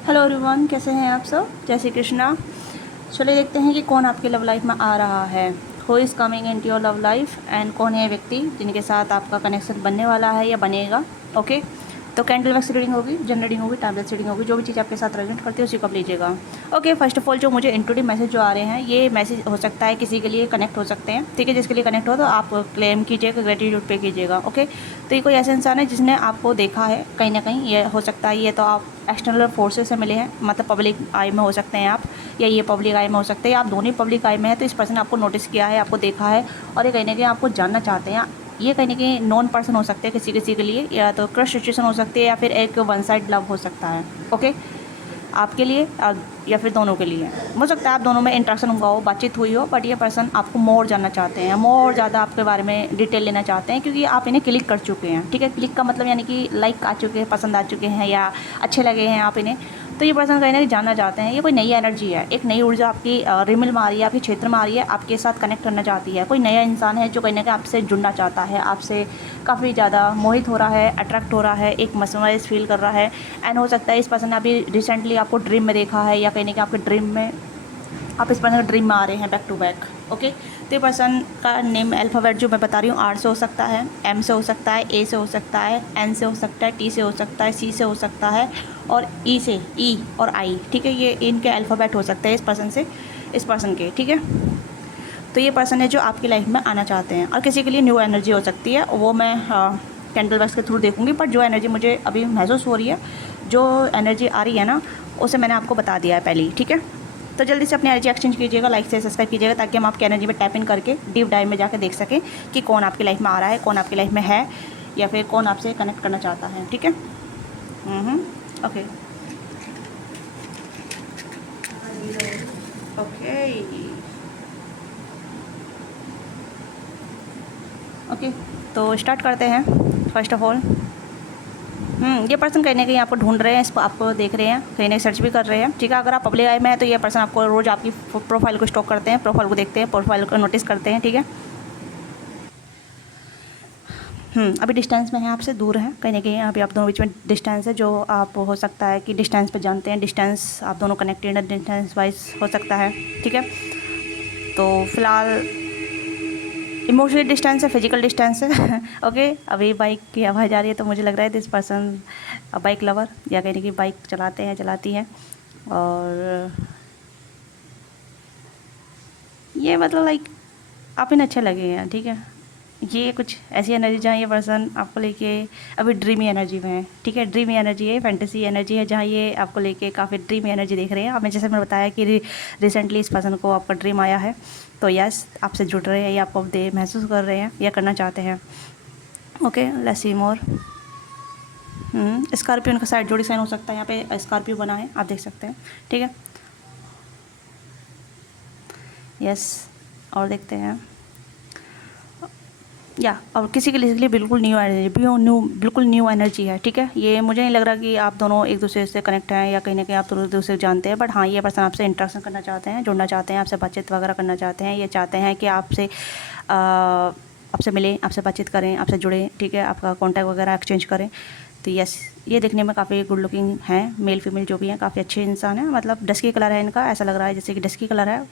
Hello everyone, कैसे हैं आप सब। जय श्री कृष्णा। चलिए देखते हैं कि कौन आपके लव लाइफ में आ रहा है। Who is coming into your love life and कौन है व्यक्ति जिनके साथ आपका कनेक्शन बनने वाला है या बनेगा। ओके, तो कैंडल वैक्स रीडिंग होगी, जन रीडिंग होगी, टैबलेट्स रीडिंग होगी, जो भी चीज़ आपके साथ रेजोनेट करती है उसी को आप लीजिएगा। ओके, फर्स्ट ऑफ ऑल जो मुझे इंट्रोड्यूस मैसेज जो आ रहे हैं, ये मैसेज हो सकता है किसी के लिए कनेक्ट हो सकते हैं, ठीक है। जिसके लिए कनेक्ट हो तो आप क्लेम कीजिएगा, ग्रेटिट्यूड पे कीजिएगा। ओके, तो ये कोई ऐसा इंसान है जिसने आपको देखा है कहीं ना कहीं, ये हो सकता है ये तो आप एक्सटर्नल फोर्सेस से मिले हैं, मतलब पब्लिक आई में हो सकते हैं आप, या ये पब्लिक आई में हो सकते हैं, या आप दोनों ही पब्लिक आई में है। तो इस पर्सन ने आपको नोटिस किया है, आपको देखा है, और ये कहीं ना कहीं आपको जानना चाहते हैं। ये कहीं ना कहीं नॉन पर्सन हो सकते हैं किसी किसी के लिए, या तो क्रश सिचुएशन हो सकती है, या फिर एक वन साइड लव हो सकता है। ओके, आपके लिए या फिर दोनों के लिए हो सकता है। आप दोनों में इंटरेक्शन हुआ हो, बातचीत हुई हो, बट ये पर्सन आपको मोर जानना चाहते हैं, मोर ज़्यादा आपके बारे में डिटेल लेना चाहते हैं, क्योंकि आप इन्हें क्लिक कर चुके हैं। ठीक है, क्लिक का मतलब यानी कि लाइक आ चुके हैं, पसंद आ चुके हैं, या अच्छे लगे हैं आप इन्हें। तो ये पर्सन कहीं ना कहीं जानना चाहते हैं। ये कोई नई एनर्जी है, एक नई ऊर्जा आपकी रिमिल में आ रही है, आपके क्षेत्र में आ रही है, आपके साथ कनेक्ट करना चाहती है। कोई नया इंसान है जो कहीं ना कहीं आपसे जुड़ना चाहता है, आपसे काफ़ी ज़्यादा मोहित हो रहा है, अट्रैक्ट हो रहा है, एक मसमराइज फील कर रहा है। एंड हो सकता है इस पर्सन ने अभी रिसेंटली आपको ड्रीम में देखा है, या कहीं ना कहीं आपके ड्रीम में आप इस पर्सन के ड्रीम में आ रहे हैं बैक टू बैक। ओके, तो ये पर्सन का नेम अल्फ़ाबेट जो मैं बता रही हूँ, आर से हो सकता है, एम से हो सकता है, ए से हो सकता है, एन से हो सकता है, टी से हो सकता है, सी से हो सकता है, और ई से, ई और आई। ठीक है, ये इनके अल्फ़ाबेट हो सकते हैं इस पर्सन से, इस पर्सन के। ठीक है, तो ये पर्सन है जो आपकी लाइफ में आना चाहते हैं, और किसी के लिए न्यू एनर्जी हो सकती है, वो मैं कैंडल वैक्स के थ्रू देखूंगी। पर जो एनर्जी मुझे अभी महसूस हो रही है, जो एनर्जी आ रही है ना, उसे मैंने आपको बता दिया है पहले ही। ठीक है, तो जल्दी से अपनी एनर्जी एक्सचेंज कीजिएगा, लाइक से सब्सक्राइब कीजिएगा, ताकि हम आपकी एनर्जी में टैप इन करके डीप डाइव में जाकर देख सकें कि कौन आपकी लाइफ में आ रहा है, कौन आपकी लाइफ में है, या फिर कौन आपसे कनेक्ट करना चाहता है। ठीक है, ओके ओके ओके, तो स्टार्ट करते हैं। फर्स्ट ऑफ ऑल ये पर्सन कहीं ना कहीं आपको ढूंढ रहे हैं, इसको आपको देख रहे हैं, कहीं ना कहीं सर्च भी कर रहे हैं। ठीक है, अगर आप पब्लिक आई में है तो ये पर्सन आपको रोज़ आपकी प्रोफाइल को स्टॉक करते हैं, प्रोफाइल को देखते हैं, प्रोफाइल को नोटिस करते हैं। ठीक है, अभी डिस्टेंस में है, आपसे दूर है, कहीं ना कहीं अभी आप दोनों बीच में डिस्टेंस है, जो आप हो सकता है कि डिस्टेंस पे जानते हैं, डिस्टेंस आप दोनों कनेक्टेड है, डिस्टेंस वाइज हो सकता है। ठीक है, तो फिलहाल इमोशनल डिस्टेंस है, फिजिकल डिस्टेंस है। ओके, अभी बाइक की आवाज़ आ रही है, तो मुझे लग रहा है दिस पर्सन बाइक लवर, या कहीं कि बाइक चलाते हैं, चलाती हैं, और ये मतलब लाइक आप इन्हें अच्छे लगे हैं। ठीक है, ये कुछ ऐसी एनर्जी जहाँ ये पर्सन आपको लेके अभी ड्रीमी एनर्जी में है। ठीक है, ड्रीमी एनर्जी है, फैंटेसी एनर्जी है, जहाँ ये आपको लेके काफ़ी ड्रीमी एनर्जी देख रहे हैं। अब मैं जैसे मैंने बताया कि रिसेंटली इस पर्सन को आपका ड्रीम आया है, तो यस आपसे जुड़ रहे हैं, या आपको दे महसूस कर रहे हैं, या करना चाहते हैं। Okay, let's see more. Scorpio का साइड जोड़ी साइन हो सकता है, यहाँ पे स्कॉर्पियो बना है, आप देख सकते हैं। ठीक है, यस, और देखते हैं, या और किसी के लिए बिल्कुल न्यू एनर्जी, बिल्कुल न्यू एनर्जी है। ठीक है, ये मुझे नहीं लग रहा कि आप दोनों एक दूसरे से कनेक्ट हैं, या कहीं ना कहीं आप दोनों एक दूसरे को जानते हैं, बट हाँ ये पर्सन आपसे इंटरेक्शन करना चाहते हैं, जुड़ना चाहते हैं, आपसे बातचीत वगैरह करना चाहते हैं। ये चाहते हैं कि आपसे मिलें, आपसे बातचीत करें, आपसे जुड़ें। ठीक है, आपका कॉन्टैक्ट वगैरह एक्सचेंज करें। तो यस, ये देखने में काफ़ी गुड लुकिंग है, मेल फीमेल जो भी हैं काफ़ी अच्छे इंसान हैं। मतलब डस्की कलर है इनका, ऐसा लग रहा है जैसे कि डस्की कलर है,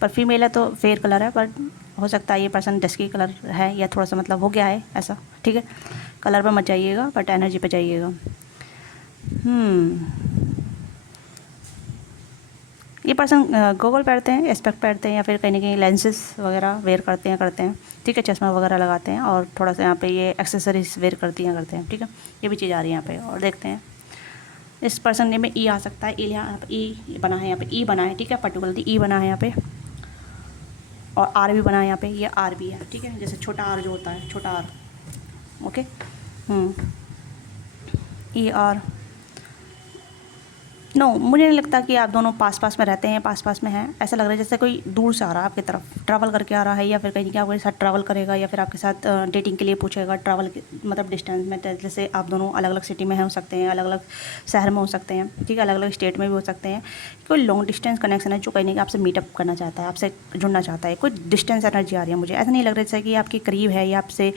पर फीमेल है तो फेयर कलर है, बट हो सकता है ये पर्सन डस्की कलर है, या थोड़ा सा मतलब हो गया है ऐसा। ठीक है, कलर पर मत जाइएगा, बट एनर्जी पे जाइएगा। ये पर्सन गॉगल पहनते हैं, एस्पेक्ट पहनते हैं, या फिर कहीं ना कहीं लेंसेज वगैरह वेयर करते हैं। ठीक है, चश्मा वगैरह लगाते हैं, और थोड़ा सा यहाँ पे ये एक्सेसरीज वेयर करते हैं। ठीक है, ये भी चीज़ आ रही है यहाँ पे, और देखते हैं इस पर्सन ने में ई आ सकता है। ई यहाँ पे ई बना है, यहाँ पे ई बना है। ठीक है, पर्टिकुलरली ई बना है यहाँ पे, और आर भी बना है यहाँ पे, ये आर भी है। ठीक है, जैसे छोटा आर जो होता है, छोटा R. Okay, E R. No, मुझे नहीं लगता कि आप दोनों पास पास में रहते हैं, पास पास में हैं। ऐसा लग रहा है जैसे कोई दूर से आ रहा है आपकी तरफ, ट्रैवल करके आ रहा है, या फिर कहीं कि आपके साथ ट्रैवल करेगा, या फिर आपके साथ डेटिंग के लिए पूछेगा। ट्रैवल मतलब डिस्टेंस में, जैसे आप दोनों अलग अलग सिटी में हो सकते हैं, अलग अलग शहर में हो सकते हैं। ठीक है, अलग अलग स्टेट में भी हो सकते हैं। कोई लॉन्ग डिस्टेंस कनेक्शन है, जो कहीं कि आपसे मीटअप करना चाहता है, आपसे जुड़ना चाहता है। कोई डिस्टेंस एनर्जी आ रही है मुझे, ऐसा नहीं लग रहा जैसे कि आपके करीब है, या आपसे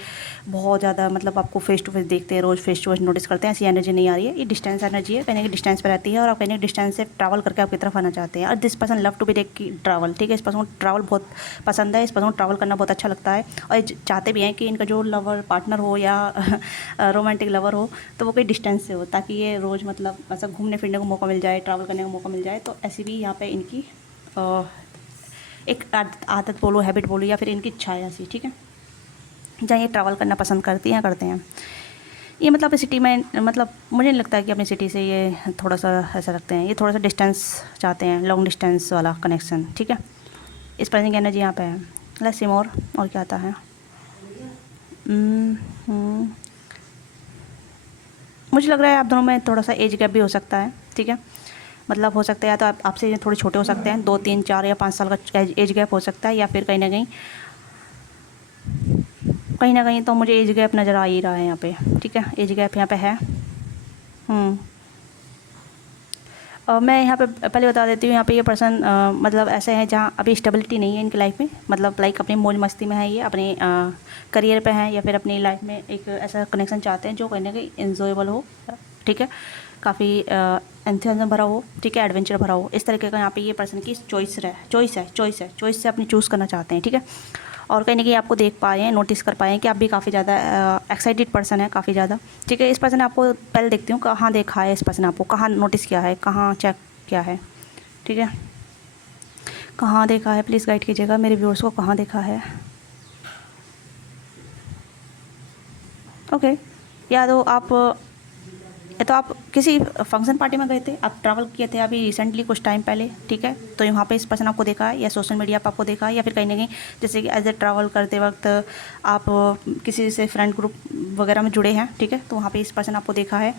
बहुत ज़्यादा मतलब आपको फेस टू फेस देखते हैं, रोज़ फेस टू फेस नोटिस करते हैं, ऐसी एनर्जी नहीं आ रही है। ये डिस्टेंस एनर्जी है, कहीं ना कहीं डिस्टेंस पर रहती है, और आपको कहीं डिस्टेंस से ट्रैवल करके आपकी तरफ आना चाहते हैं। और this person love to be take travel, ठीक है, इस पर्सन को ट्रैवल बहुत पसंद है, इस पर्सन को ट्रैवल करना बहुत अच्छा लगता है और ये चाहते भी हैं कि इनका जो लवर पार्टनर हो या रोमांटिक लवर हो तो वो कोई डिस्टेंस से हो, ताकि ये रोज़ मतलब ऐसा घूमने फिरने को मौका मिल जाए, ट्रैवल करने का मौका मिल जाए। तो ऐसी भी यहाँ पे इनकी एक आदत बोलो, हैबिट बोलो, या फिर इनकी इच्छा है ऐसी, ठीक है, जहाँ ये ट्रैवल करना पसंद करती हैं, करते हैं। ये मतलब सिटी में, मतलब मुझे नहीं लगता है कि अपनी सिटी से ये थोड़ा सा ऐसा रखते हैं, ये थोड़ा सा डिस्टेंस चाहते हैं, लॉन्ग डिस्टेंस वाला कनेक्शन, ठीक है। इस पर की एनर्जी यहाँ पे है। लेट्स सी मोर, और क्या आता है। मुझे लग रहा है आप दोनों में थोड़ा सा एज गैप भी हो सकता है, ठीक है, मतलब हो सकता है या तो आपसे थोड़े छोटे हो सकते हैं, 2, 3, 4 या 5 साल का एज गैप हो सकता है, या फिर कहीं ना कहीं तो मुझे एज गैप नज़र आ ही रहा है यहाँ पे, ठीक है, एज गैप यहाँ पे है। मैं यहाँ पे पहले बता देती हूँ, यहाँ पे ये पर्सन मतलब ऐसे हैं जहाँ अभी स्टेबिलिटी नहीं है इनकी लाइफ में, मतलब लाइक अपनी मौज मस्ती में है, ये अपने करियर पे हैं, या फिर अपनी लाइफ में एक ऐसा कनेक्शन चाहते हैं जो कहीं ना कहीं इन्जॉयबल हो, ठीक है, काफ़ी एंथुसियाज्म भरा हो, ठीक है, एडवेंचर भरा हो। इस तरीके का यहाँ पे ये पर्सन की चॉइस से अपनी चूज़ करना चाहते हैं, ठीक है। और कहीं ना कहीं आपको देख पाए हैं, नोटिस कर पाए हैं कि आप भी काफ़ी ज़्यादा एक्साइटेड पर्सन है, काफ़ी ज़्यादा, ठीक है। इस पर्सन ने आपको पहले देखती हूँ कहाँ देखा है, इस पर्सन ने आपको कहाँ नोटिस किया है, कहाँ चेक किया है, ठीक है, कहाँ देखा है, प्लीज़ गाइड कीजिएगा मेरे व्यूअर्स को, कहाँ देखा है। ओके, या तो आप किसी फंक्शन पार्टी में गए थे, आप ट्रैवल किए थे अभी रिसेंटली कुछ टाइम पहले, ठीक है, तो वहाँ पे इस पर्सन आपको देखा है, या सोशल मीडिया पर आपको देखा है, या फिर कहीं ना कहीं जैसे कि एज ए ट्रैवल करते वक्त आप किसी से फ्रेंड ग्रुप वगैरह में जुड़े हैं, ठीक है, तो वहाँ पे इस पर्सन आपको देखा है,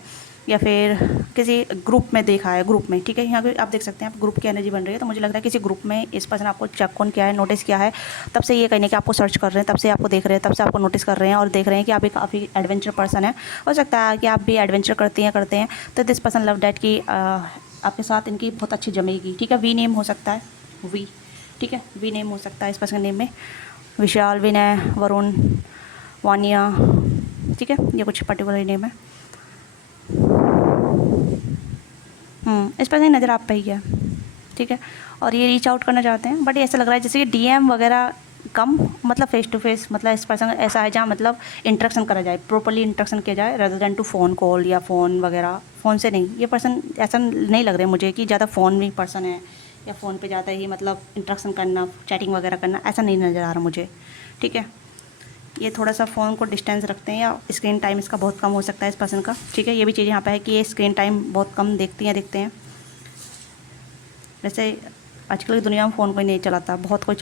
या फिर किसी ग्रुप में देखा है, ग्रुप में, ठीक है। यहाँ पे आप देख सकते हैं आप ग्रुप की एनर्जी बन रही है, तो मुझे लग रहा है किसी ग्रुप में इस पर्सन आपको चेक ऑन किया है, नोटिस किया है, तब से ये कहने कि आपको सर्च कर रहे हैं, तब से आपको देख रहे हैं, तब से आपको नोटिस कर रहे हैं और देख रहे हैं कि आप एक काफ़ी एडवेंचर पर्सन है। हो सकता है कि आप भी एडवेंचर करते हैं, तो दिस पर्सन लव डैट कि आपके साथ इनकी बहुत अच्छी जमेगी, ठीक है। वी नेम हो सकता है, वी, ठीक है, वी नेम हो सकता है इस पर्सन नेम में, विशाल, विनय, वरुण, वानिया, ठीक है, ये कुछ पर्टिकुलर नेम है। इस पर नज़र आप पे ही है, ठीक है, और ये रीच आउट करना चाहते हैं, बट ऐसा लग रहा है जैसे कि डीएम वगैरह कम, मतलब फेस टू फेस, मतलब इस पर्सन ऐसा है जहाँ मतलब इंटरेक्शन करा जाए, प्रॉपर्ली इंटरेक्शन किया जाए, rather than to phone call या फ़ोन वगैरह। फ़ोन से नहीं, ये पर्सन ऐसा नहीं लग रहा है मुझे कि ज़्यादा फ़ोन में पर्सन है, या फ़ोन पे ज़्यादा ही मतलब इंटरेक्शन करना, चैटिंग वगैरह करना, ऐसा नहीं नज़र आ रहा मुझे, ठीक है। ये थोड़ा सा फ़ोन को डिस्टेंस रखते हैं, या स्क्रीन टाइम इसका बहुत कम हो सकता है इस पर्सन का, ठीक है। ये भी चीज़ यहाँ पे है कि ये स्क्रीन टाइम बहुत कम देखते हैं। वैसे आजकल की दुनिया में फ़ोन कोई नहीं चलाता, बहुत कोई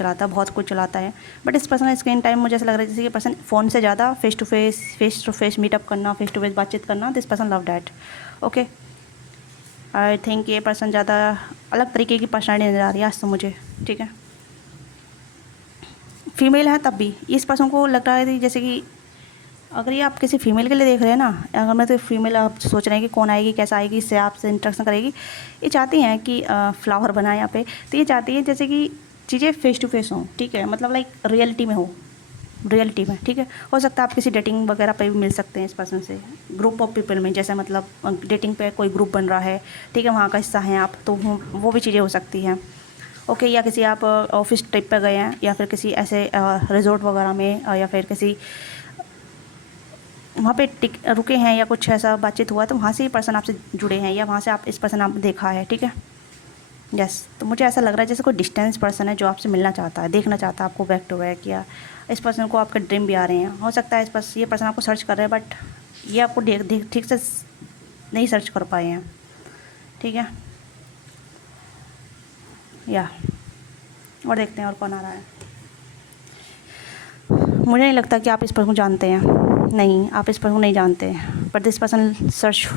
चलाता है, बट इस पर्सन का स्क्रीन टाइम मुझे ऐसा लग रहा है जैसे कि पर्सन फ़ोन से ज़्यादा फेस टू फेस मीटअप करना, फेस टू फेस बातचीत करना, this person love that. Okay, I think ये पर्सन ज़्यादा अलग तरीके की पर्सनैलिटी नज़र आ रही है आज तो मुझे, ठीक है। फीमेल है तब भी इस पर्सन को लग रहा है जैसे कि अगर ये आप किसी फीमेल के लिए देख रहे हैं ना, अगर मैं तो फीमेल आप सोच रहे हैं कि कौन आएगी, कैसा आएगी, इससे आपसे इंटरेक्शन करेगी, ये चाहती हैं कि फ्लावर बनाए यहाँ पे, तो ये चाहती है जैसे कि चीज़ें फेस टू फेस हों, ठीक है, मतलब लाइक रियलिटी में, ठीक है। हो सकता है आप किसी डेटिंग वगैरह पे भी मिल सकते हैं इस पर्सन से, ग्रुप ऑफ पीपल में, जैसे मतलब डेटिंग पे कोई ग्रुप बन रहा है, ठीक है, वहाँ का हिस्सा हैं आप, तो वो भी चीज़ें हो सकती हैं। ओके, या किसी आप ऑफिस ट्रिप पे गए हैं, या फिर किसी ऐसे रिजॉर्ट वगैरह में, या फिर किसी वहाँ पे रुके हैं, या कुछ ऐसा बातचीत हुआ, तो वहाँ से ये पर्सन आपसे जुड़े हैं, या वहाँ से आप इस पर्सन आप देखा है, ठीक है। यस, तो मुझे ऐसा लग रहा है जैसे कोई डिस्टेंस पर्सन है जो आपसे मिलना चाहता है, देखना चाहता है आपको बैक टू बैक, या इस पर्सन को आपके ड्रीम भी आ रहे हैं। हो सकता है ये पर्सन आपको सर्च कर रहे हैं, बट ये आपको ठीक से नहीं सर्च कर पाए हैं, ठीक है। या और देखते हैं और कौन आ रहा है। मुझे नहीं लगता कि आप इस पर्सन को जानते हैं, नहीं, आप इस पर्सन को नहीं जानते, but this person search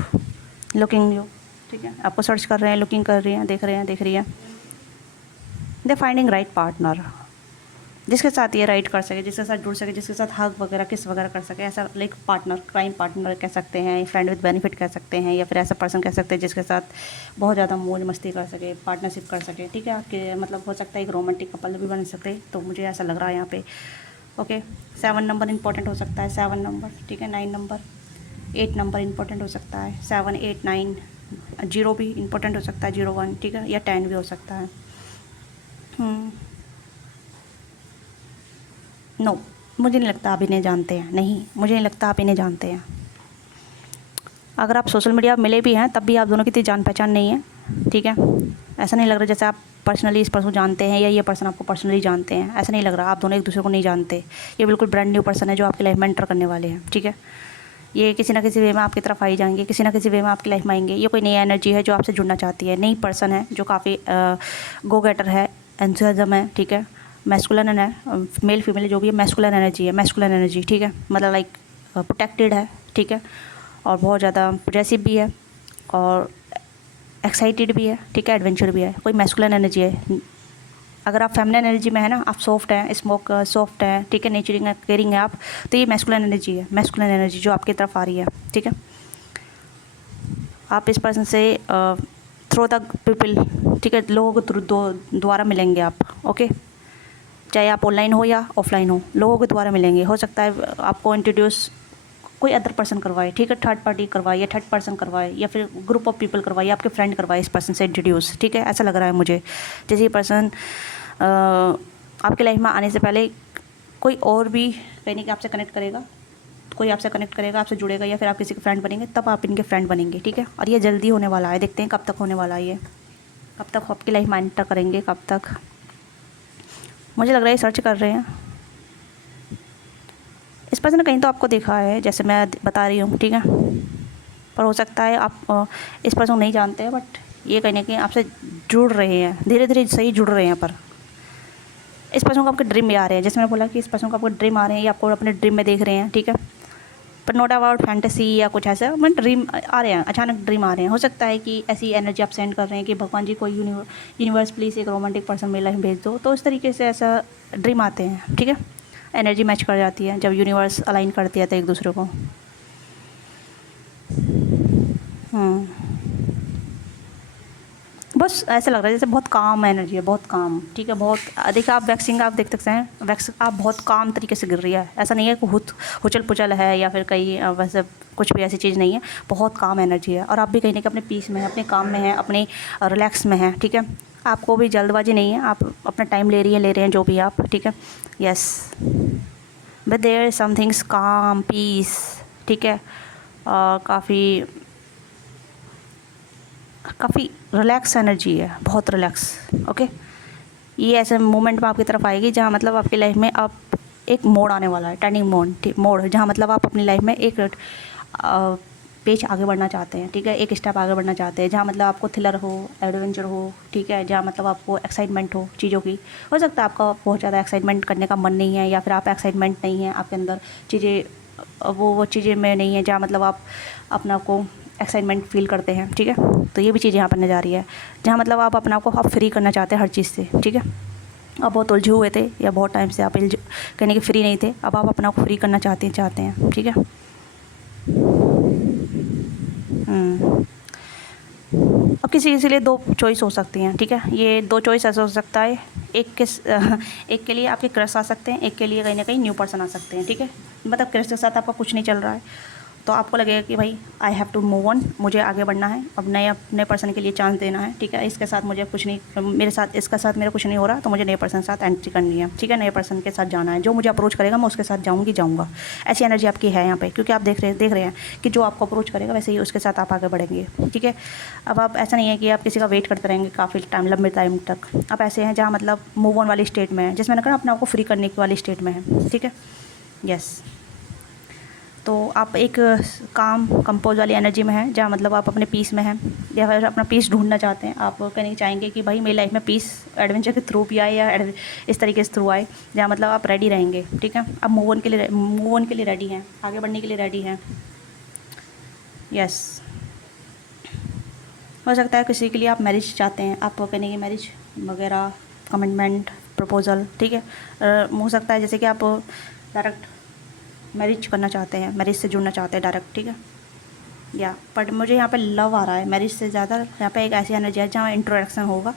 looking you, ठीक है, आपको सर्च कर रहे हैं, लुकिंग कर रही हैं, देख रही हैं। दे फाइंडिंग राइट पार्टनर, जिसके साथ ये राइट कर सके, जिसके साथ जुड़ सके, जिसके साथ हग वगैरह किस वगैरह कर सके, ऐसा लाइक पार्टनर, क्राइम पार्टनर कह सकते हैं, फ्रेंड विद बेनिफिट कह सकते हैं, या फिर ऐसा पर्सन कह सकते हैं जिसके साथ बहुत ज़्यादा मौज मस्ती कर सके, पार्टनरशिप कर सके, ठीक है, आपके मतलब हो सकता है एक रोमांटिक कपल भी बन सके, तो मुझे ऐसा लग रहा है यहाँ पे। ओके, 7 नंबर इंपॉर्टेंट हो सकता है, 7 नंबर, ठीक है, 9 नंबर, 8 नंबर इंपॉर्टेंट हो सकता है, 7, 8, 9, 0 भी इम्पोर्टेंट हो सकता है, 0 1, ठीक है, या 10 भी हो सकता है। नो, मुझे नहीं लगता आप इन्हें जानते हैं। नहीं, मुझे नहीं लगता आप इन्हें जानते हैं। अगर आप सोशल मीडिया पर मिले भी हैं तब भी आप दोनों की इतनी जान पहचान नहीं है, ठीक है। ऐसा नहीं लग रहा जैसे आप पर्सनली इस पर्सन को जानते हैं या ये पर्सन आपको पर्सनली जानते हैं, ऐसा नहीं लग रहा। आप दोनों एक दूसरे को नहीं जानते। ये बिल्कुल ब्रांड न्यू पर्सन है जो आपकी लाइफ में एंटर करने वाले हैं, ठीक है। ये किसी ना किसी वे में आपकी तरफ आई जाएंगे, किसी ना किसी वे में आपकी लाइफ में आएंगे। ये कोई नई एनर्जी है जो आपसे जुड़ना चाहती है। नई पर्सन है जो काफ़ी गो गेटर है, एंथुसियाज्म है, ठीक है। मैस्कुलिन है, मेल फीमेल जो भी है, मैस्कुलिन एनर्जी है, मैस्कुलिन एनर्जी, ठीक है। मतलब लाइक प्रोटेक्टेड है, ठीक है, और बहुत ज़्यादा पॉजेसिव भी है और एक्साइटेड भी है, ठीक है, एडवेंचर भी है। कोई मैस्कुलिन एनर्जी है। अगर आप फेमिनिन एनर्जी में है ना, आप सॉफ्ट हैं, सॉफ्ट हैं, ठीक है, नेचरिंग है, केयरिंग है आप, तो ये मैस्कुलिन एनर्जी है, मैस्कुलिन एनर्जी जो आपकी तरफ आ रही है, ठीक है। आप इस पर्सन से थ्रू द पीपल, ठीक है, लोगों के थ्रू द्वारा मिलेंगे आप, ओके। चाहे आप ऑनलाइन हो या ऑफलाइन हो, लोगों के द्वारा मिलेंगे। हो सकता है आपको इंट्रोड्यूस कोई अदर पर्सन करवाए, ठीक है, थर्ड पार्टी करवाए या थर्ड पर्सन करवाए या फिर ग्रुप ऑफ पीपल करवाए, आपके फ्रेंड करवाए इस पर्सन से इंट्रोड्यूस, ठीक है। ऐसा लग रहा है मुझे जैसे ये पर्सन आपके लाइफ में आने से पहले कोई और भी कहीं नहीं कि आपसे कनेक्ट करेगा, कोई आपसे कनेक्ट करेगा, आपसे जुड़ेगा, या फिर आप किसी के फ्रेंड बनेंगे, तब आप इनके फ्रेंड बनेंगे, ठीक है। और ये जल्दी होने वाला है, देखते हैं कब तक होने वाला है, ये कब तक आपकी लाइफ में एंटर करेंगे, कब तक। मुझे लग रहा है सर्च कर रहे हैं इस पर्सन ने कहीं तो आपको देखा है, जैसे मैं बता रही हूँ, ठीक है। पर हो सकता है आप इस पर्सन को नहीं जानते हैं, बट ये कहीं ना कहीं आपसे जुड़ रहे हैं, धीरे धीरे सही जुड़ रहे हैं। पर इस पर्सन को आपके ड्रीम में आ रहे हैं, जैसे मैं बोला कि इस पर्सन को आपको ड्रीम आ रहे हैं या आपको अपने ड्रीम में देख रहे हैं, ठीक है। पर नोट अबाउट फैंटेसी या कुछ ऐसा, बट ड्रीम आ रहे हैं, अचानक ड्रीम आ रहे हैं। हो सकता है कि ऐसी एनर्जी आप सेंड कर रहे हैं कि भगवान जी कोई यूनिवर्स प्लीज़ एक रोमांटिक पर्सन मेरे लाइफ में भेज दो, तो इस तरीके से ऐसा ड्रीम आते हैं, ठीक है। एनर्जी मैच कर जाती है जब यूनिवर्स अलाइन करती है तो एक दूसरे को। बस ऐसा लग रहा है जैसे बहुत काम एनर्जी है, बहुत काम, ठीक है। बहुत देखिए, आप वैक्सिंग आप देख सकते हैं, वैक्स आप बहुत काम तरीके से गिर रही है। ऐसा नहीं है कि हुचल पुचल है या फिर कहीं वैसे कुछ भी ऐसी चीज़ नहीं है, बहुत काम एनर्जी है। और आप भी कहीं ना कहीं अपने पीस में है, अपने काम में है, अपने रिलैक्स में है, ठीक है। आपको भी जल्दबाजी नहीं है, आप अपना टाइम ले रहे हैं जो भी आप, ठीक है। Yes, but there somethings calm peace, ठीक है। काफ़ी रिलैक्स एनर्जी है, बहुत रिलैक्स, ओके। ये ऐसे मोमेंट में आपकी तरफ आएगी जहाँ मतलब आपकी लाइफ में आप एक मोड़ आने वाला है, टर्निंग मोड़, जहाँ मतलब आप अपनी लाइफ में एक पेज आगे बढ़ना चाहते हैं, ठीक है, एक स्टेप आगे बढ़ना चाहते हैं, जहाँ मतलब आपको थ्रिलर हो, एडवेंचर हो, ठीक है, जहाँ मतलब आपको एक्साइटमेंट हो चीज़ों की। हो सकता है आपका बहुत ज़्यादा एक्साइटमेंट करने का मन नहीं है, या फिर आप एक्साइटमेंट नहीं है आपके अंदर, चीज़ें वो चीज़ें में नहीं है जहाँ मतलब आप अपना को एक्साइटमेंट फील करते हैं, ठीक है। तो ये भी चीज़ यहाँ पर नज़र आ रही है, जहाँ मतलब आप अपने आप को आप फ्री करना चाहते हैं हर चीज़ से, ठीक है। आप बहुत उलझे हुए थे या बहुत टाइम से आप कहने के फ्री नहीं थे, अब आप अपने आप को फ्री करना चाहते हैं, ठीक है। अब किसी लिए 2 चॉइस हो सकती हैं, ठीक है। ये 2 चॉइस ऐसा हो सकता है, एक के लिए आपके क्रश आ सकते हैं, एक के लिए कहीं ना कहीं न्यू पर्सन आ सकते हैं, ठीक है। मतलब क्रश के साथ आपका कुछ नहीं चल रहा है तो आपको लगेगा कि भाई I have to move on, मुझे आगे बढ़ना है, अब नए पर्सन के लिए चांस देना है, ठीक है। इसके साथ मुझे कुछ नहीं, इसका साथ मेरा कुछ नहीं हो रहा, तो मुझे नए पर्सन के साथ एंट्री करनी है, ठीक है। नए पर्सन के साथ जाना है, जो मुझे अप्रोच करेगा मैं उसके साथ जाऊँगा। ऐसी एनर्जी आपकी है यहाँ पे, क्योंकि आप देख रहे हैं कि जो आपको अप्रोच करेगा वैसे ही उसके साथ आप आगे बढ़ेंगे, ठीक है। अब आप ऐसा नहीं है कि आप किसी का वेट करते रहेंगे काफ़ी टाइम, लंबे टाइम तक। आप ऐसे हैं जहाँ मतलब मूव ऑन वाली स्टेट में है, जिसमें मैंने कहा अपने आपको फ्री करने की वाली स्टेट में है, ठीक है। यस, तो आप एक काम कंपोज वाली एनर्जी में है, जहाँ मतलब आप अपने पीस में हैं या फिर अपना पीस ढूंढना चाहते हैं। आप कहना चाहेंगे कि भाई मेरी लाइफ में पीस एडवेंचर के थ्रू भी आए या इस तरीके से थ्रू आए, जहाँ मतलब आप रेडी रहेंगे, ठीक है। आप मूव ऑन के लिए रेडी हैं, आगे बढ़ने के लिए रेडी हैं। यस, हो सकता है किसी के लिए आप मैरिज चाहते हैं, आप कहने की मैरिज वगैरह, कमिटमेंट, प्रपोज़ल, ठीक है। हो सकता है जैसे कि आप डायरेक्ट मैरिज करना चाहते हैं, मैरिज से जुड़ना चाहते हैं डायरेक्ट, ठीक है। या बट मुझे यहाँ पे लव आ रहा है, मैरिज से ज़्यादा यहाँ पे एक ऐसी एनर्जी है जहाँ इंट्रोडक्शन होगा,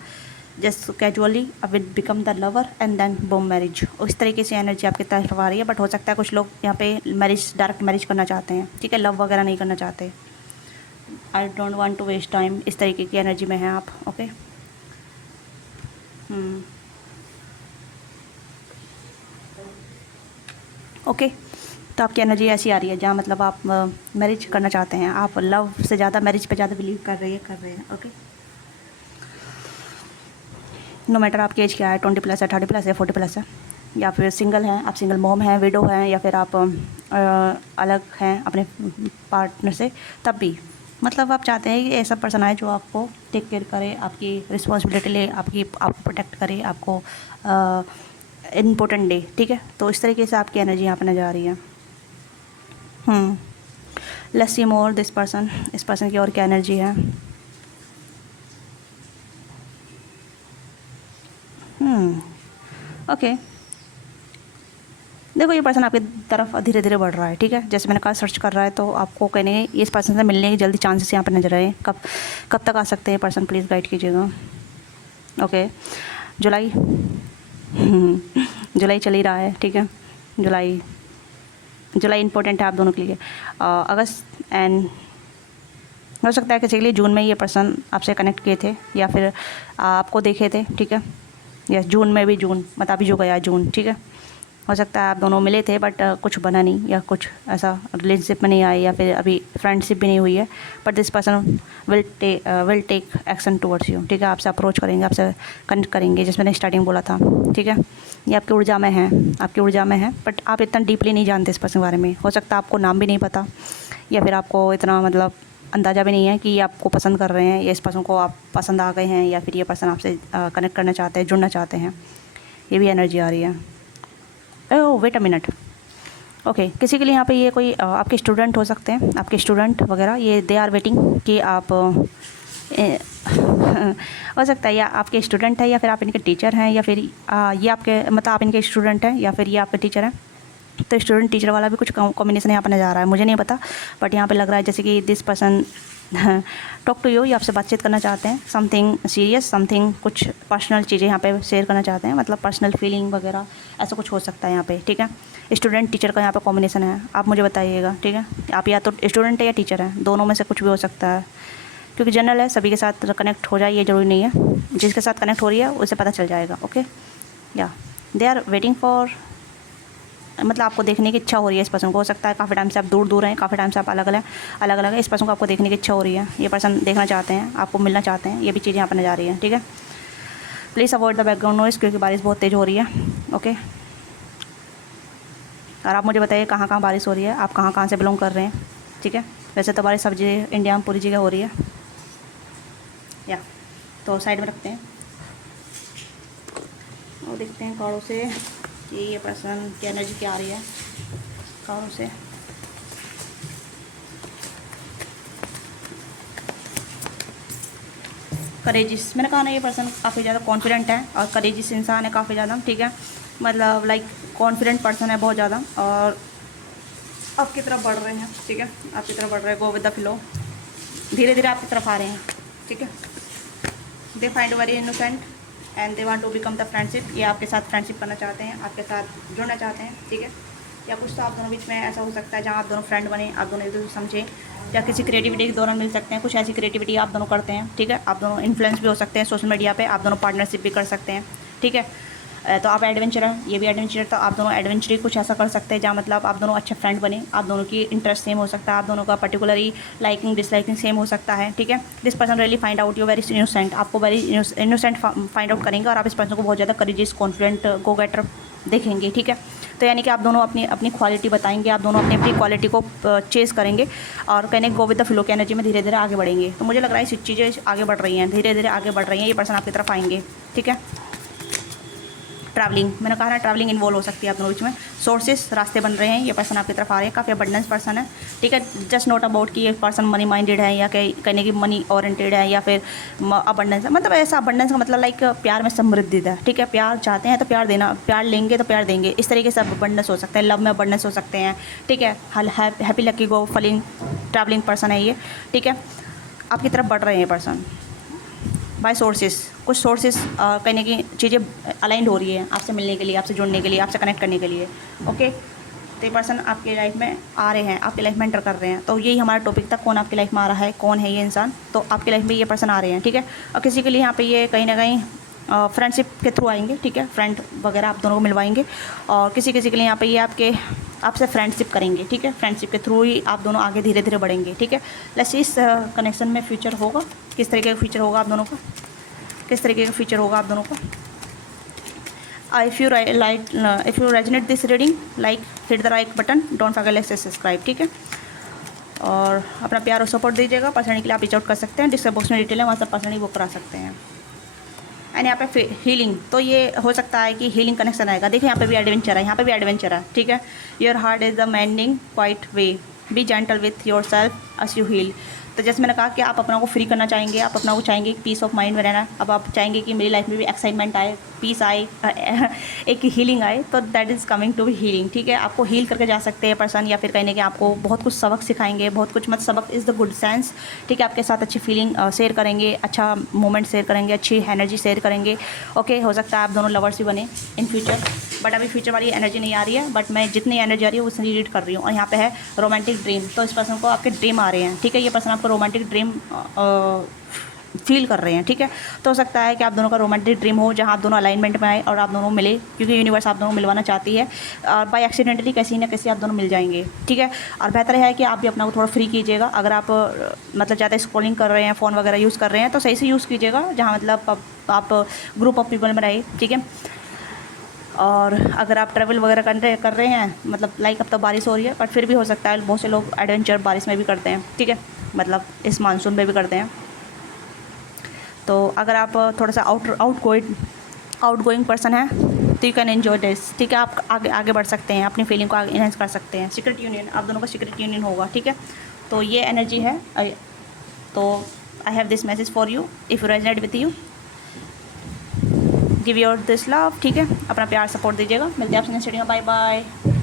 just casually I will become the lover and then boom marriage. उस तरीके से एनर्जी आपकी तरफ आ रही है। बट हो सकता है कुछ लोग यहाँ पे डायरेक्ट मैरिज करना चाहते हैं, ठीक है, लव वगैरह नहीं करना चाहते। I don't want to waste time, इस तरीके की एनर्जी में हैं आप। ओके। ओके, तो आपकी एनर्जी ऐसी आ रही है जहाँ मतलब आप मैरिज करना चाहते हैं, आप लव से ज़्यादा मैरिज पे ज़्यादा बिलीव कर रहे हैं। ओके, नो मैटर आपकी एज क्या है, 20+ है, 30+ है, 40+ है, या फिर सिंगल हैं, आप सिंगल मॉम हैं, विडो हैं, या फिर आप अलग हैं अपने पार्टनर से, तब भी मतलब आप चाहते हैं कि ऐसा पर्सन आए जो आपको टेक केयर करे, आपकी रिस्पॉन्सिबिलिटी ले, आपको प्रोटेक्ट करे, आपको इम्पोर्टेंट डे। ठीक है, तो इस तरीके से आपकी एनर्जी यहाँ पर नजर आ रही है। Let's see more this person, इस पर्सन की और क्या एनर्जी है। ओके, देखो ये पर्सन आपकी तरफ धीरे धीरे बढ़ रहा है। ठीक है, जैसे मैंने कहा सर्च कर रहा है, तो आपको कहने इस पर्सन से मिलने की जल्दी चांसेस यहाँ पर नजर आए। कब तक आ सकते हैं पर्सन, प्लीज़ गाइड कीजिएगा। ओके, जुलाई जुलाई चल ही रहा है। ठीक है, जुलाई इंपॉर्टेंट है आप दोनों के लिए। अगस्त एंड हो सकता है किसी के लिए जून में ये पर्सन आपसे कनेक्ट किए थे या फिर आपको देखे थे। ठीक है, या जून में भी, जून मतलब अभी जो गया जून। ठीक है, हो सकता है आप दोनों मिले थे बट कुछ बना नहीं, या कुछ ऐसा रिलेशनशिप में नहीं आए, या फिर अभी फ्रेंडशिप भी नहीं हुई है। But this person will take action towards you. ठीक है, आपसे अप्रोच करेंगे, आपसे कनेक्ट करेंगे, जिसमें मैंने स्टार्टिंग बोला था। ठीक है, ये आपकी ऊर्जा में है, बट आप इतना डीपली नहीं जानते इस पर्सन के बारे में। हो सकता है आपको नाम भी नहीं पता, या फिर आपको इतना मतलब अंदाज़ा भी नहीं है कि ये आपको पसंद कर रहे हैं, या इस पर्सन को आप पसंद आ गए हैं, या फिर ये पर्सन आपसे कनेक्ट करना चाहते हैं, जुड़ना चाहते हैं। ये भी एनर्जी आ रही है। Oh wait a minute. Okay, किसी के लिए यहाँ पे ये कोई आपके स्टूडेंट हो सकते हैं, आपके स्टूडेंट वगैरह, ये दे आर वेटिंग कि आप हो सकता है या आपके स्टूडेंट है, या फिर आप इनके टीचर हैं, या फिर ये आपके मतलब आप इनके स्टूडेंट हैं, या फिर ये आपके टीचर हैं। तो स्टूडेंट टीचर वाला भी कुछ कॉम्बिनेशन यहाँ पर नज़र आ रहा है, मुझे नहीं पता, बट यहाँ पे लग रहा है जैसे कि this person talk to you, ये आपसे बातचीत करना चाहते हैं, समथिंग सीरियस, समथिंग कुछ पर्सनल चीज़ें यहाँ पे शेयर करना चाहते हैं, मतलब पर्सनल फीलिंग वगैरह ऐसा कुछ हो सकता है यहाँ पे। ठीक है, स्टूडेंट टीचर का यहाँ पे कॉम्बिनेशन है, आप मुझे बताइएगा। ठीक है, आप या तो स्टूडेंट है या टीचर है, दोनों में से कुछ भी हो सकता है, क्योंकि जनरल है, सभी के साथ कनेक्ट हो जाए ये ज़रूरी नहीं है, जिसके साथ कनेक्ट हो रही है उसे पता चल जाएगा। ओके, या दे आर वेटिंग फॉर, मतलब आपको देखने की इच्छा हो रही है इस पर्सन को। हो सकता है काफ़ी टाइम से आप दूर हैं, काफ़ी टाइम से आप अलग अलग है, इस पर्सन को आपको देखने की इच्छा हो रही है, ये पर्सन देखना चाहते हैं, आपको मिलना चाहते हैं, ये भी चीज़ें यहाँ पर नजर आ रही है। ठीक है, please avoid the background noise, क्योंकि बारिश बहुत तेज़ हो रही है। ओके, और आप मुझे बताइए कहाँ बारिश हो रही है, आप कहाँ से बिलोंग कर रहे हैं। ठीक है, वैसे तो बारिश सब जगह इंडिया में पूरी जगह हो रही है। या तो साइड में रखते हैं और देखते हैं कार्डों से कि ये पर्सन की एनर्जी क्या आ रही है कार्डों से। करेजिस, मैंने कहा ना ये पर्सन काफ़ी ज़्यादा कॉन्फिडेंट है और करेजिस इंसान है काफ़ी ज़्यादा। ठीक है, मतलब लाइक कॉन्फिडेंट पर्सन है बहुत ज़्यादा, और आपकी तरफ बढ़ रहे हैं। ठीक है, आपकी तरफ बढ़ रहे हैं, गो विद द फ्लो, धीरे धीरे आपकी तरफ आ रहे हैं। ठीक है, they find very innocent and they want to become the friendship, ये आपके साथ फ्रेंडशिप करना चाहते हैं, आपके साथ जुड़ना चाहते हैं। ठीक है, या कुछ तो आप दोनों बीच में ऐसा हो सकता है जहाँ आप दोनों फ्रेंड बने, आप दोनों एक दूसरे समझें, या किसी क्रिएटिविटी के दौरान मिल सकते हैं, कुछ ऐसी क्रिएटिविटी आप दोनों करते हैं। ठीक है, आप दोनों इन्फ्लुएंस भी हो सकते हैं सोशल मीडिया पे, आप दोनों पार्टनरशिप भी कर सकते हैं। ठीक है, तो आप एडवेंचर हैं, ये भी एडवेंचर, तो आप दोनों एडवेंचर कुछ ऐसा कर सकते हैं जहाँ मतलब आप दोनों अच्छे फ्रेंड बने, आप दोनों की इंटरेस्ट सेम हो सकता है, आप दोनों का पर्टिकुलरली लाइकिंग डिसलाइकिंग सेम हो सकता है। ठीक है, this person really find out you very innocent, आपको वेरी इनोसेंट फाइंड आउट करेंगे, और आप इस पर्सन को बहुत ज़्यादा करेजियस कॉन्फिडेंट गो गेटर देखेंगे। ठीक है, तो यानी कि आप दोनों अपनी क्वालिटी बताएंगे, आप दोनों अपनी क्वालिटी को चेस करेंगे, और कहने गो विद द फ्लो की एनर्जी में धीरे धीरे आगे बढ़ेंगे। तो मुझे लग रहा है ये चीज़ें आगे बढ़ रही हैं, धीरे धीरे आगे बढ़ रही हैं, ये पर्सन आपकी तरफ आएंगे। ठीक है, ट्रैवलिंग, मैंने कहा ना ट्रैवलिंग इन्वॉल्व हो सकती है आप दोनों बीच में, सोर्सेस रास्ते बन रहे हैं, ये पर्सन आपकी तरफ आ रहे हैं, काफ़ी अबंडेंस पर्सन है। ठीक है, जस्ट नॉट अबाउट कि ये पर्सन मनी माइंडेड है, या कहने की मनी ओरिएंटेड है, या फिर अबंडेंस है, मतलब ऐसा अबंडेंस का मतलब लाइक प्यार में समृद्धि है। ठीक है, प्यार चाहते हैं तो प्यार देना, प्यार लेंगे तो प्यार देंगे, इस तरीके से अबंडेंस हो सकते हैं, लव में अबंडेंस हो सकते हैं। ठीक है, हैप्पी लकी गो फलिंग ट्रैवलिंग पर्सन है ये। ठीक है, आपकी तरफ बढ़ रहे हैं पर्सन बाय सोर्सेस, कुछ सोर्सेस कहने की चीज़ें अलाइंड हो रही है आपसे मिलने के लिए, आपसे जुड़ने के लिए, आपसे कनेक्ट करने के लिए। ओके, तो ये पर्सन आपके लाइफ में आ रहे हैं, आपकी लाइफ में एंटर कर रहे हैं। तो यही हमारा टॉपिक था, कौन आपकी लाइफ में आ रहा है, कौन है ये इंसान। तो आपकी लाइफ में ये पर्सन आ रहे हैं, ठीक है। और किसी के लिए यहाँ पे ये कहीं ना कहीं फ्रेंडशिप के थ्रू आएंगे, ठीक है, फ्रेंड वगैरह आप दोनों को मिलवाएंगे। और किसी किसी के लिए यहाँ पे ये आपसे फ्रेंडशिप करेंगे, ठीक है। फ्रेंडशिप के थ्रू ही आप दोनों आगे धीरे धीरे बढ़ेंगे, ठीक है। लेट्स इस कनेक्शन में फ्यूचर होगा, किस तरीके का फ्यूचर होगा आप दोनों का, किस तरीके का फ्यूचर होगा आप दोनों का। if you resonate this reading, like hit the like button, don't forget to subscribe, ठीक है। और अपना प्यार और सपोर्ट दीजिएगा। पर्सनली के लिए आप रीच आउट कर सकते हैं, डिस्क्रिप्शन बॉक्स में डिटेल है, वहाँ से पर्सनली बुक करा सकते हैं। एंड यहाँ पे हीलिंग, तो ये हो सकता है कि हीलिंग कनेक्शन आएगा। देखिए यहाँ पे भी एडवेंचर है, यहाँ पे भी एडवेंचर है, ठीक है। Your heart is the mending quiet way, be gentle with yourself as you heal. तो जैसे मैंने कहा कि आप अपना को फ्री करना चाहेंगे, आप अपना को चाहेंगे पीस ऑफ माइंड में रहना। अब आप चाहेंगे कि मेरी लाइफ में भी एक्साइटमेंट आए, पीस आए, एक हीलिंग आए, तो that is coming to be healing, ठीक है। आपको हील करके जा सकते हैं पर्सन, या फिर कहने के आपको बहुत कुछ सबक सिखाएंगे, बहुत कुछ मत सबक इज़ द गुड सेंस, ठीक है। आपके साथ अच्छी फीलिंग शेयर करेंगे, अच्छा मोमेंट शेयर करेंगे, अच्छी एनर्जी शेयर करेंगे। ओके, हो सकता है आप दोनों लवर्स भी बने इन फ्यूचर, बट अभी फ्यूचर वाली एनर्जी नहीं आ रही है, बट मैं जितनी एनर्जी आ रही है उतनी रीड कर रही हूँ। और यहाँ पे है रोमांटिक ड्रीम, तो इस पर्सन को आपके ड्रीम आ रहे हैं, ठीक है। ये पर्सन आपको रोमांटिक ड्रीम फील कर रहे हैं, ठीक है। तो हो सकता है कि आप दोनों का रोमांटिक ड्रीम हो, जहाँ आप दोनों अलाइनमेंट में आए और आप दोनों मिले, क्योंकि यूनिवर्स आप दोनों मिलवाना चाहती है। और बाय एक्सीडेंटली कैसी ना कैसी आप दोनों मिल जाएंगे, ठीक है। और बेहतर है कि आप भी अपना को थोड़ा फ्री कीजिएगा। अगर आप मतलब ज़्यादा स्क्रॉलिंग कर रहे हैं, फ़ोन वगैरह यूज़ कर रहे हैं, तो सही से यूज़ कीजिएगा, जहाँ मतलब आप ग्रुप ऑफ पीपल में रहे, ठीक है। और अगर आप ट्रैवल वगैरह कर रहे हैं, मतलब लाइक अब तो बारिश हो रही है, बट फिर भी हो सकता है बहुत से लोग एडवेंचर बारिश में भी करते हैं, ठीक है, मतलब इस मानसून में भी करते हैं। तो अगर आप थोड़ा सा आउट गोइंग पर्सन है, तो यू कैन एन्जॉय दिस, ठीक है। आप आगे बढ़ सकते हैं, अपनी फीलिंग को आगे इनहेंस कर सकते हैं। सीक्रेट यूनियन, आप दोनों का सीक्रेट यूनियन होगा, ठीक है। तो ये एनर्जी है। तो I have this message for you, if you resonate with you, give your this love, ठीक है। अपना प्यार सपोर्ट दीजिएगा। मिलते हैं आपसे नेक्स्ट वीडियो में, बाय बाय।